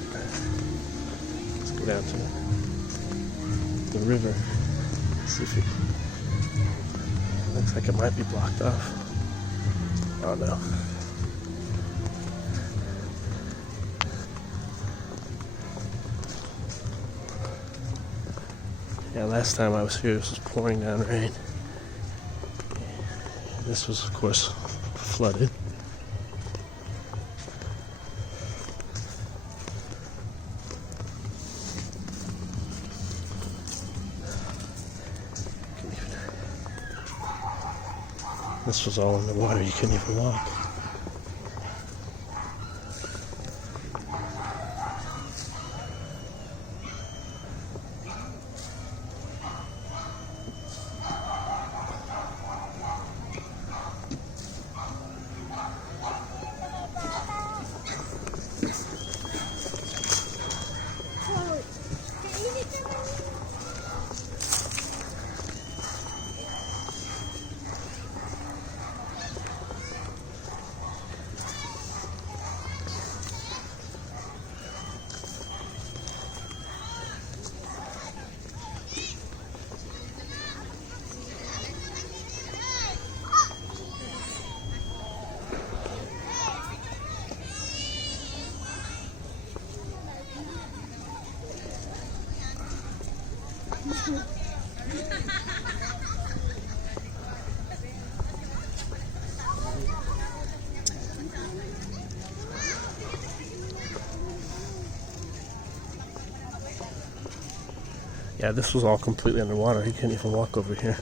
turn. Let's go down to the river. See if it looks like it might be blocked off. Oh no. Yeah, last time I was here, this was pouring down rain. This was, of course, flooded. This was all in the water, you couldn't even walk. Yeah, this was all completely underwater. You couldn't even walk over here.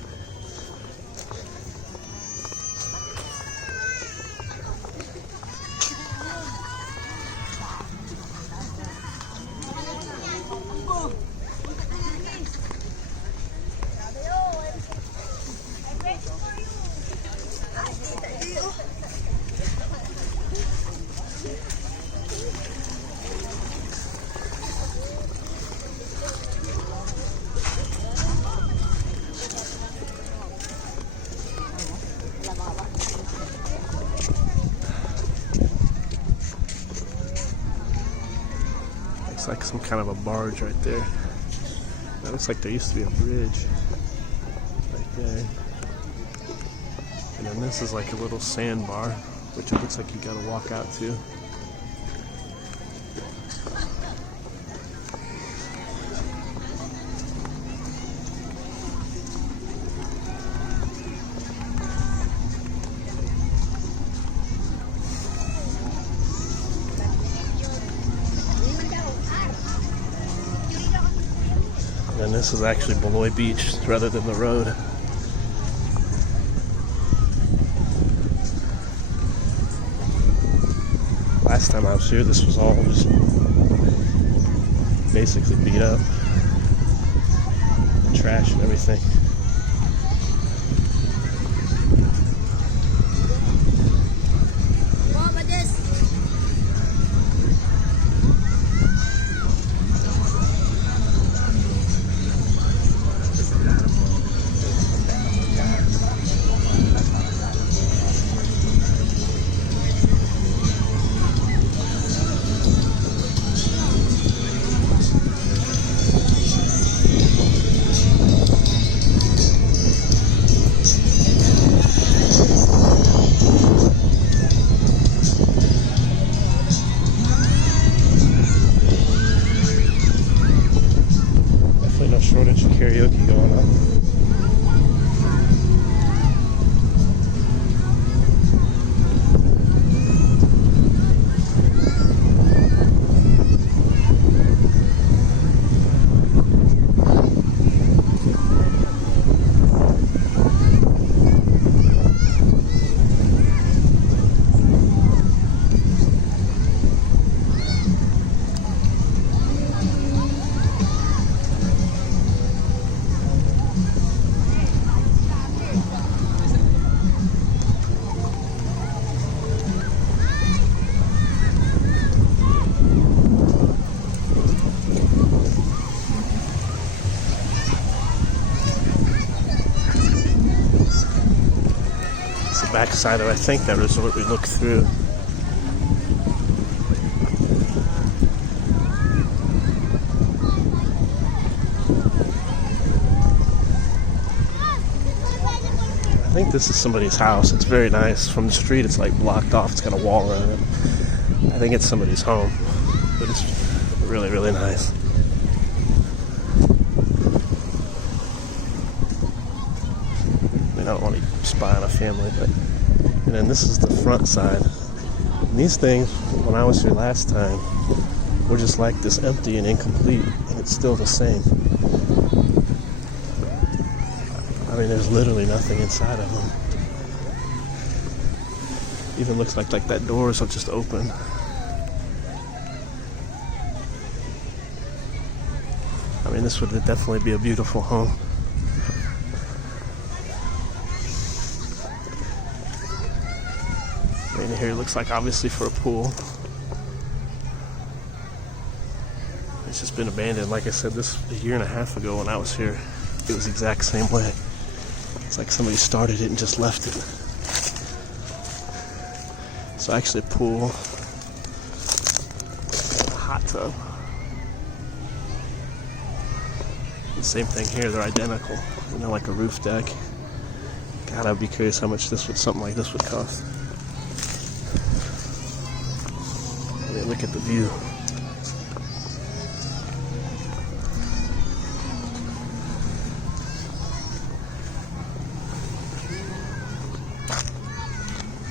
Like some kind of a barge right there. That looks like there used to be a bridge right there. And then this is like a little sandbar, which it looks like you gotta walk out to. And this is actually Beloit Beach rather than the road. Last time I was here, this was all just basically beat up. Trash and everything. Shortage of karaoke going on. Backside of, I think, that resort we looked through. this is somebody's house. It's very nice. From the street, it's like blocked off. It's got a wall around it. I think it's somebody's home, but it's really, really nice. I mean, I don't want to spy on a family, but... And then this is the front side. And these things, when I was here last time, were just like this, empty and incomplete, and it's still the same. I mean, there's literally nothing inside of them. Even looks like that door is just open. I mean, this would definitely be a beautiful home. I mean, here it looks like obviously for a pool. It's just been abandoned. Like I said, this a year and a half ago when I was here, it was the exact same way. It's like somebody started it and just left it. So actually a pool, a hot tub. The same thing here, they're identical. You know, like a roof deck. God, I'd be curious how much something like this would cost. I mean, look at the view.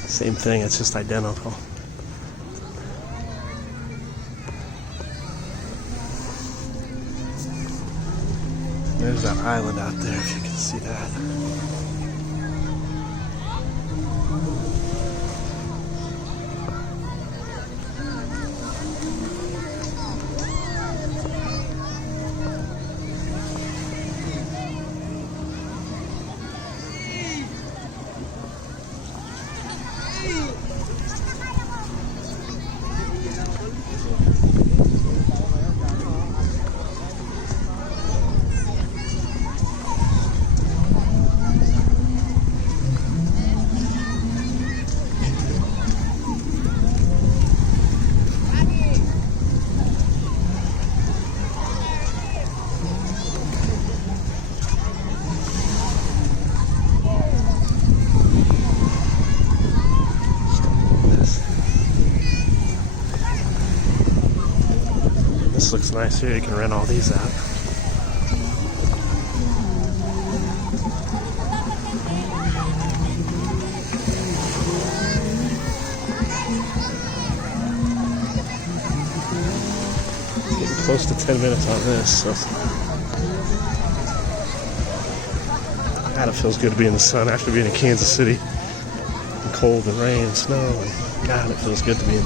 Same thing, it's just identical. There's that island out there, if you can see that. This looks nice here. You can rent all these out. Getting close to 10 minutes on this, so God, it feels good to be in the sun after being in Kansas City. And cold and rain and snow. And God, it feels good to be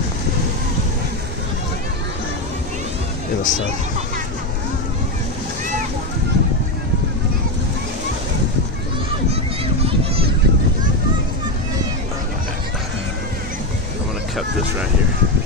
in the sun. I'm gonna cut this right here.